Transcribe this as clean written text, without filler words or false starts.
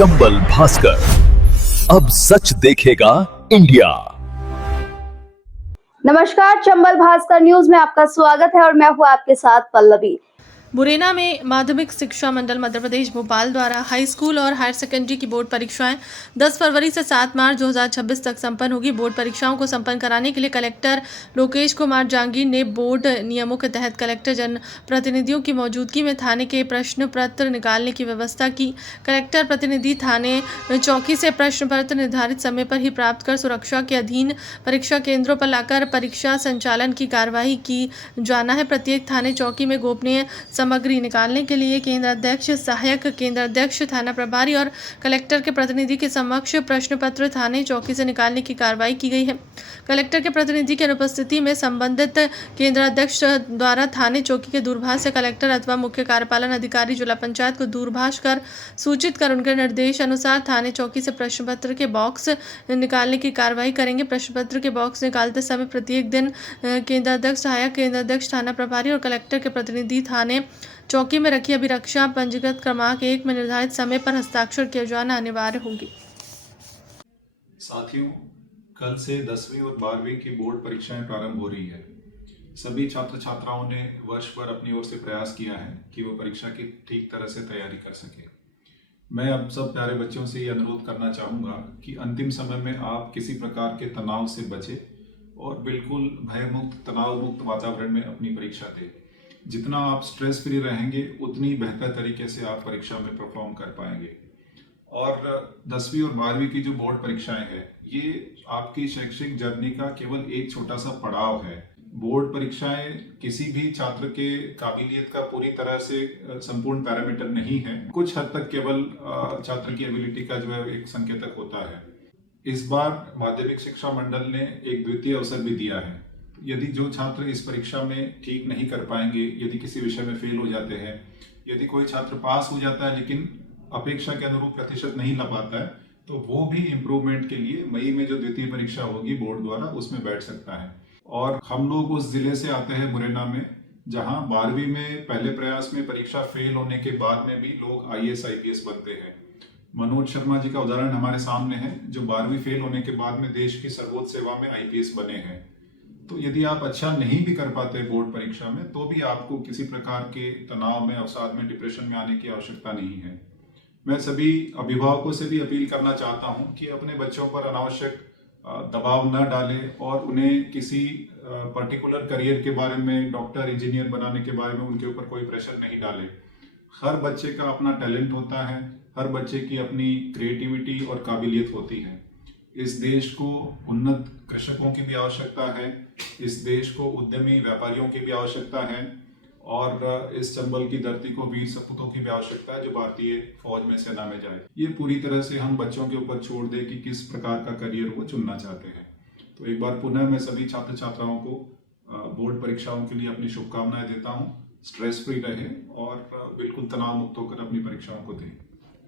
चंबल भास्कर, अब सच देखेगा इंडिया। नमस्कार, चंबल भास्कर न्यूज में आपका स्वागत है और मैं हूं आपके साथ पल्लवी। मुरैना में माध्यमिक शिक्षा मंडल मध्य प्रदेश भोपाल द्वारा हाई स्कूल और हायर सेकेंडरी की बोर्ड परीक्षाएं 10 फरवरी से 7 मार्च 2026 तक संपन्न होगी। बोर्ड परीक्षाओं को संपन्न कराने के लिए कलेक्टर लोकेश कुमार जहांगीर ने बोर्ड नियमों के तहत कलेक्टर जन प्रतिनिधियों की मौजूदगी में थाने के प्रश्न पत्र निकालने की व्यवस्था की। कलेक्टर प्रतिनिधि थाने चौकी से प्रश्न पत्र निर्धारित समय पर ही प्राप्त कर सुरक्षा के अधीन परीक्षा केंद्रों पर लाकर परीक्षा संचालन की कार्यवाही की जाना है। प्रत्येक थाने चौकी में गोपनीय सामग्री निकालने के लिए केंद्र अध्यक्ष, सहायक केंद्र अध्यक्ष, थाना प्रभारी और कलेक्टर के प्रतिनिधि के समक्ष प्रश्न पत्र थाने चौकी से निकालने की कार्रवाई की गई है। कलेक्टर के प्रतिनिधि की अनुपस्थिति में संबंधित केंद्र अध्यक्ष द्वारा थाने चौकी के दूरभाष से कलेक्टर अथवा मुख्य कार्यपालन अधिकारी जिला पंचायत को दूरभाष कर सूचित कर उनके निर्देश अनुसार थाने चौकी से प्रश्न पत्र के बॉक्स निकालने की कार्रवाई करेंगे। प्रश्न पत्र के बॉक्स निकालते समय प्रत्येक दिन केंद्र अध्यक्ष, सहायक केंद्र अध्यक्ष, थाना प्रभारी और कलेक्टर के प्रतिनिधि थाने चौकी में रखी अभिरक्षा पंजीकृत क्रमांक 1 में निर्धारित समय पर हस्ताक्षर किया जाना अनिवार्य होगी। साथियों, कल से 10वीं और 12वीं की बोर्ड परीक्षाएं प्रारंभ हो रही है। सभी छात्र छात्राओं ने वर्ष भर अपनी ओर से प्रयास किया है कि वो परीक्षा की ठीक तरह से तैयारी कर सके। मैं अब सब प्यारे बच्चों से ये अनुरोध करना चाहूँगा कि अंतिम समय में आप किसी प्रकार के तनाव से बचें और बिल्कुल भयमुक्त, तनाव मुक्त वातावरण में अपनी परीक्षा दें। जितना आप स्ट्रेस फ्री रहेंगे उतनी बेहतर तरीके से आप परीक्षा में परफॉर्म कर पाएंगे। और 10वीं और 12वीं की जो बोर्ड परीक्षाएं हैं, ये आपकी शैक्षिक जर्नी का केवल एक छोटा सा पड़ाव है। बोर्ड परीक्षाएं किसी भी छात्र के काबिलियत का पूरी तरह से संपूर्ण पैरामीटर नहीं है। कुछ हद तक केवल छात्र की एबिलिटी का जो है एक संकेतक होता है। इस बार माध्यमिक शिक्षा मंडल ने एक द्वितीय अवसर भी दिया है। यदि जो छात्र इस परीक्षा में ठीक नहीं कर पाएंगे, यदि किसी विषय में फेल हो जाते हैं, यदि कोई छात्र पास हो जाता है लेकिन अपेक्षा के अनुरूप प्रतिशत नहीं ला पाता है, तो वो भी इम्प्रूवमेंट के लिए मई में जो द्वितीय परीक्षा होगी बोर्ड द्वारा, उसमें बैठ सकता है। और हम लोग उस जिले से आते हैं, मुरैना में, जहां 12वीं में पहले प्रयास में परीक्षा फेल होने के बाद में भी लोग IAS IPS बनते हैं। मनोज शर्मा जी का उदाहरण हमारे सामने है, जो 12वीं फेल होने के बाद में देश की सर्वोच्च सेवा में IPS बने हैं। तो यदि आप अच्छा नहीं भी कर पाते बोर्ड परीक्षा में, तो भी आपको किसी प्रकार के तनाव में, अवसाद में, डिप्रेशन में आने की आवश्यकता नहीं है। मैं सभी अभिभावकों से भी अपील करना चाहता हूं कि अपने बच्चों पर अनावश्यक दबाव न डालें और उन्हें किसी पर्टिकुलर करियर के बारे में, डॉक्टर, इंजीनियर बनाने के बारे में उनके ऊपर कोई प्रेशर नहीं डालें। हर बच्चे का अपना टैलेंट होता है, हर बच्चे की अपनी क्रिएटिविटी और काबिलियत होती है। इस देश को उन्नत कृषकों की भी आवश्यकता है, इस देश को उद्यमी व्यापारियों की भी आवश्यकता है और इस चंबल की धरती को वीर सपूतों की भी आवश्यकता है जो भारतीय फौज में, सेना में जाए। ये पूरी तरह से हम बच्चों के ऊपर छोड़ दें कि किस प्रकार का करियर वो चुनना चाहते हैं। तो एक बार पुनः मैं सभी छात्र छात्राओं को बोर्ड परीक्षाओं के लिए अपनी शुभकामनाएं देता हूँ। स्ट्रेस फ्री रहें और बिल्कुल तनाव मुक्त होकर अपनी परीक्षाओं को दें।